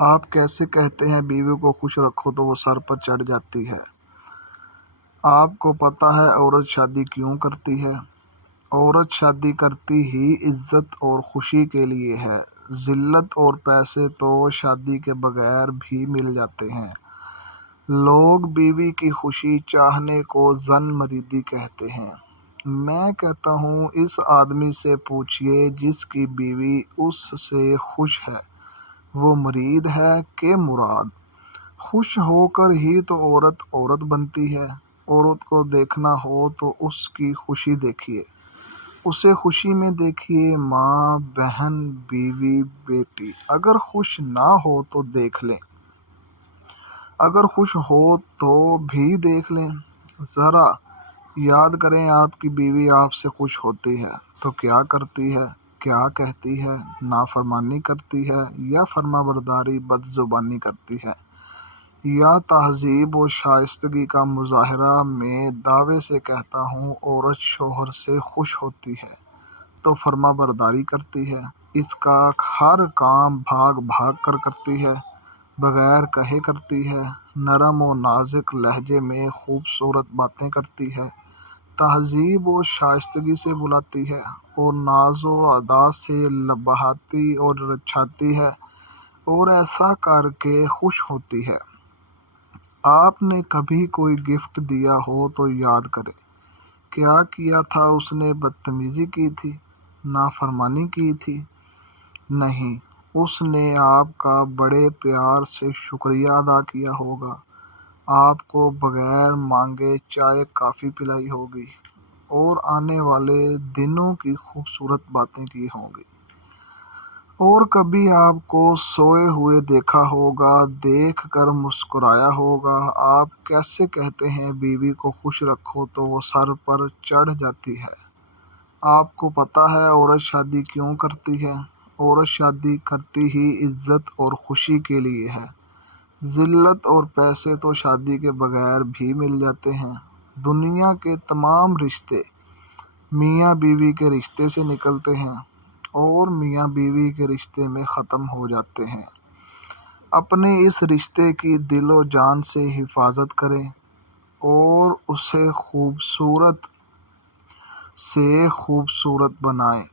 آپ کیسے کہتے ہیں بیوی کو خوش رکھو تو وہ سر پر چڑھ جاتی ہے؟ آپ کو پتہ ہے عورت شادی کیوں کرتی ہے؟ عورت شادی کرتی ہی عزت اور خوشی کے لیے ہے۔ ذلت اور پیسے تو شادی کے بغیر بھی مل جاتے ہیں۔ لوگ بیوی کی خوشی چاہنے کو زن مریدی کہتے ہیں۔ میں کہتا ہوں اس آدمی سے پوچھئے جس کی بیوی اس سے خوش ہے، وہ مرید ہے کہ مراد؟ خوش ہو کر ہی تو عورت عورت بنتی ہے۔ عورت کو دیکھنا ہو تو اس کی خوشی دیکھیے، اسے خوشی میں دیکھیے، ماں، بہن، بیوی، بیٹی۔ اگر خوش نہ ہو تو دیکھ لیں، اگر خوش ہو تو بھی دیکھ لیں۔ ذرا یاد کریں آپ کی بیوی آپ سے خوش ہوتی ہے تو کیا کرتی ہے، کیا کہتی ہے؟ نافرمانی کرتی ہے یا فرما برداری بد زبانی کرتی ہے، یا تہذیب و شائستگی کا مظاہرہ؟ میں دعوے سے کہتا ہوں عورت شوہر سے خوش ہوتی ہے تو فرما برداری کرتی ہے، اس کا ہر کام بھاگ بھاگ کر کرتی ہے، بغیر کہے کرتی ہے، نرم و نازک لہجے میں خوبصورت باتیں کرتی ہے، تہذیب و شائستگی سے بلاتی ہے اور ناز و ادا سے بہاتی اور رچھاتی ہے، اور ایسا کر کے خوش ہوتی ہے۔ آپ نے کبھی کوئی گفٹ دیا ہو تو یاد کریں، کیا کیا تھا اس نے؟ بدتمیزی کی تھی، نافرمانی کی تھی؟ نہیں، اس نے آپ کا بڑے پیار سے شکریہ ادا کیا ہوگا، آپ کو بغیر مانگے چائے کافی پلائی ہوگی اور آنے والے دنوں کی خوبصورت باتیں کی ہوں گی، اور کبھی آپ کو سوئے ہوئے دیکھا ہوگا، دیکھ کر مسکرایا ہوگا۔ آپ کیسے کہتے ہیں بیوی کو خوش رکھو تو وہ سر پر چڑھ جاتی ہے؟ آپ کو پتہ ہے عورت شادی کیوں کرتی ہے؟ عورت شادی کرتی ہی عزت اور خوشی کے لیے ہے۔ ذلت اور پیسے تو شادی کے بغیر بھی مل جاتے ہیں۔ دنیا کے تمام رشتے میاں بیوی کے رشتے سے نکلتے ہیں اور میاں بیوی کے رشتے میں ختم ہو جاتے ہیں۔ اپنے اس رشتے کی دل و جان سے حفاظت کریں اور اسے خوبصورت سے خوبصورت بنائیں۔